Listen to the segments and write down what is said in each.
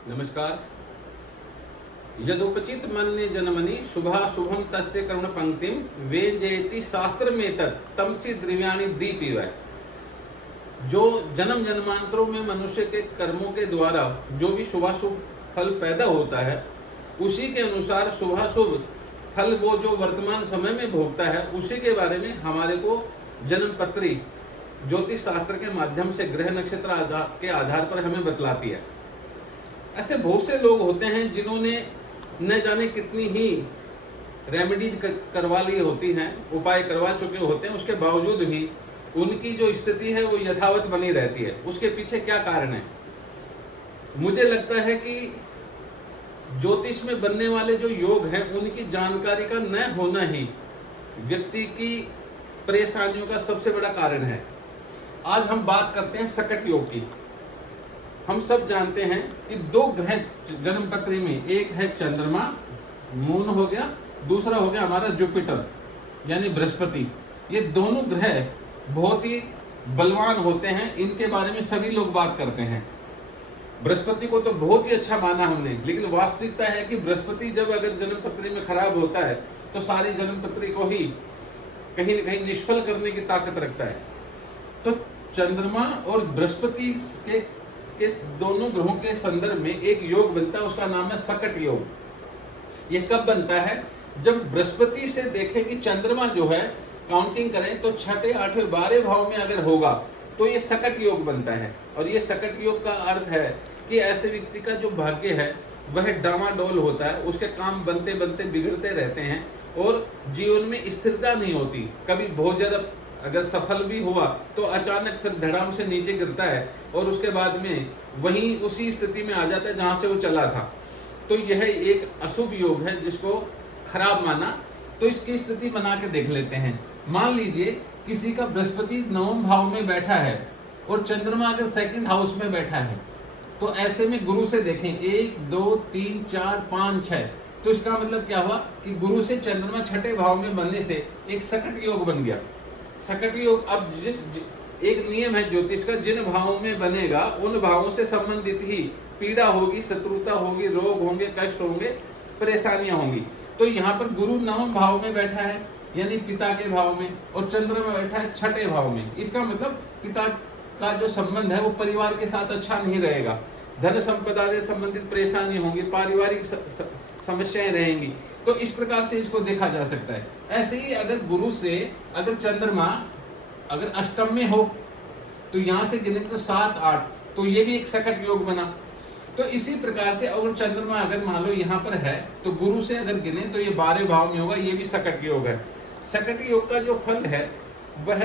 नमस्कार। यदुपचित मन्ये जनमनि शुभा शुभम तस्य करुण पंक्तिम वेंजयति शास्त्र में तमसी द्रव्याणि दीपिव। जो जन्म जन्मांतरों में मनुष्य के कर्मों के द्वारा जो भी शुभाशुभ फल पैदा होता है, उसी के अनुसार शुभाशुभ फल वो जो वर्तमान समय में भोगता है, उसी के बारे में हमारे को जन्म पत्री ज्योतिष शास्त्र के माध्यम से ग्रह नक्षत्र के आधार पर हमें बतलाती है। ऐसे बहुत से लोग होते हैं जिन्होंने न जाने कितनी ही रेमेडीज करवा ली होती हैं, उपाय करवा चुके होते हैं, उसके बावजूद भी उनकी जो स्थिति है वो यथावत बनी रहती है। उसके पीछे क्या कारण है? मुझे लगता है कि ज्योतिष में बनने वाले जो योग हैं, उनकी जानकारी का न होना ही व्यक्ति की परेशानियों का सबसे बड़ा कारण है। आज हम बात करते हैं सकट योग की। हम सब जानते हैं कि दो ग्रह जन्म पत्री में, एक है चंद्रमा, मून हो गया, दूसरा हो गया हमारा जुपिटर यानी बृहस्पति। ये दोनों ग्रह बहुत ही बलवान होते हैं, इनके बारे में सभी लोग बात करते हैं। बृहस्पति को तो बहुत ही अच्छा माना हमने, लेकिन वास्तविकता है कि बृहस्पति जब अगर जन्म पत्री में खराब होता है तो सारी जन्म पत्री को ही कहीं न कहीं निष्फल करने की ताकत रखता है। तो चंद्रमा और बृहस्पति के दोनों ग्रहों के संदर्भ में एक योग बनता है, उसका नाम है सकट योग। यह कब बनता है? जब बृहस्पति से देखें कि चंद्रमा जो है, काउंटिंग करें तो छठे, आठवें, 12 भाव में अगर होगा तो ये सकट योग बनता है। और ये सकट योग का अर्थ है कि ऐसे व्यक्ति का जो भाग्य है वह डामाडोल होता है, उसके काम बनते बनते बिगड़ते रहते हैं और जीवन में स्थिरता नहीं होती। कभी बहुत ज्यादा अगर सफल भी हुआ तो अचानक फिर धड़ाम से नीचे गिरता है और उसके बाद में वहीं उसी स्थिति में आ जाता है जहां से वो चला था। तो यह एक अशुभ योग है जिसको खराब माना। तो इसकी स्थिति बना के देख लेते हैं। मान लीजिए किसी का बृहस्पति 9वें भाव में बैठा है और चंद्रमा अगर 2nd हाउस में बैठा है, तो ऐसे में गुरु से देखें 1 2 3 4 5 6। तो इसका मतलब क्या हुआ कि गुरु से चंद्रमा 6ठे भाव में बनने से एक सकट योग बन गया। सकट योग अब एक नियम है ज्योतिष का, जिन भावों में बनेगा उन भावों से संबंधित ही पीड़ा होगी, शत्रुता होगी, रोग होंगे, कष्ट होंगे, परेशानियां होंगी। तो यहाँ पर गुरु 9वें भाव में बैठा है यानी पिता के भाव में, और चंद्रमा बैठा है 6ठे भाव में। इसका मतलब पिता का जो संबंध है वो परिवार के साथ अच्छा नहीं रहेगा, धन संपदा से संबंधित परेशानी होंगी, पारिवारिक समस्याएं रहेंगी। तो इस प्रकार से इसको देखा जा सकता है। ऐसे ही अगर गुरु से अगर चंद्रमा अगर अष्टम में हो तो यहाँ से गिने तो 7 8, तो ये भी एक सकट योग बना। तो इसी प्रकार से अगर चंद्रमा अगर मान लो यहाँ पर है तो गुरु से अगर गिने तो ये 12 भाव में होगा, ये भी सकट योग है। सकट योग का जो फल है वह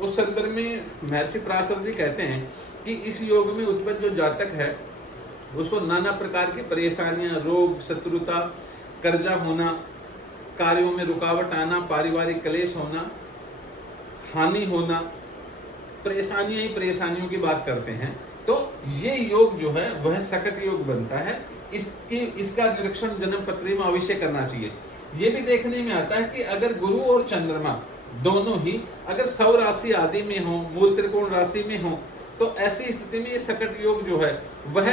उस संदर्भ में महर्षि पराशर जी कहते हैं कि इस योग में उत्पन्न जो जातक है उसको नाना प्रकार की परेशानियां, रोग, शत्रुता, कर्जा होना, कार्यों में रुकावट आना, पारिवारिक क्लेश होना, हानि होना, परेशानियां ही परेशानियों की बात करते हैं। तो ये योग जो है वह सकट योग बनता है। इसका निरीक्षण जन्म पत्री में अवश्य करना चाहिए। ये भी देखने में आता है कि अगर गुरु और चंद्रमा दोनों ही अगर 100 राशि आदि में हो, मूल त्रिकोण राशि में हो, तो ऐसी स्थिति में ये सकट योग जो है वह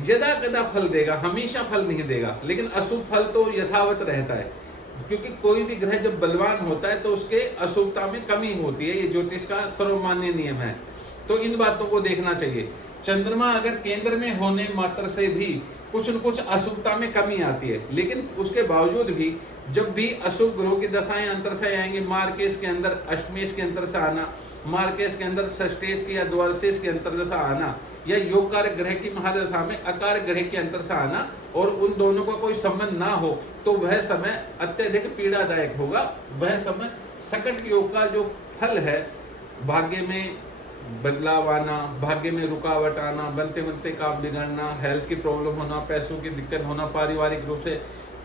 यदा कदा फल देगा, हमेशा फल नहीं देगा, लेकिन अशुभ फल तो यथावत रहता है। क्योंकि कोई भी ग्रह जब बलवान होता है तो उसके अशुभता में कमी होती है, ये ज्योतिष का सर्वमान्य नियम है। तो इन बातों को देखना चाहिए। चंद्रमा अगर केंद्र में होने मात्र से भी कुछ न कुछ अशुभता में कमी आती है, लेकिन उसके बावजूद भी जब भी अशुभ ग्रहों की दशाएं अंतरदशाएं आएंगी, मार्केश के अंदर अष्टमेश के अंतर से आना, मार्केश के अंदर षष्टेश की या द्वादशेश की अंतरदशा आना, या योग कारक ग्रह की महादशा में अकार ग्रह के अंतर से आना, और उन दोनों का कोई संबंध ना हो, तो वह समय अत्यधिक पीड़ादायक होगा। वह समय सकट योग का जो फल है, भाग्य में बदलाव आना, भाग्य में रुकावट आना, बनते बनते काम बिगड़ना, हेल्थ की प्रॉब्लम होना, पैसों की दिक्कत होना, पारिवारिक रूप से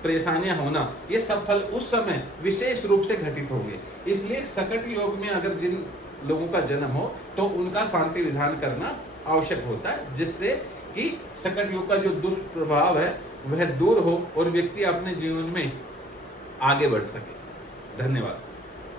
परेशानियां होना, ये सब फल उस समय विशेष रूप से घटित होंगे। इसलिए सकट योग में अगर जिन लोगों का जन्म हो तो उनका शांति विधान करना आवश्यक होता है, जिससे कि सकट योग का जो दुष्प्रभाव है वह दूर हो और व्यक्ति अपने जीवन में आगे बढ़ सके। धन्यवाद।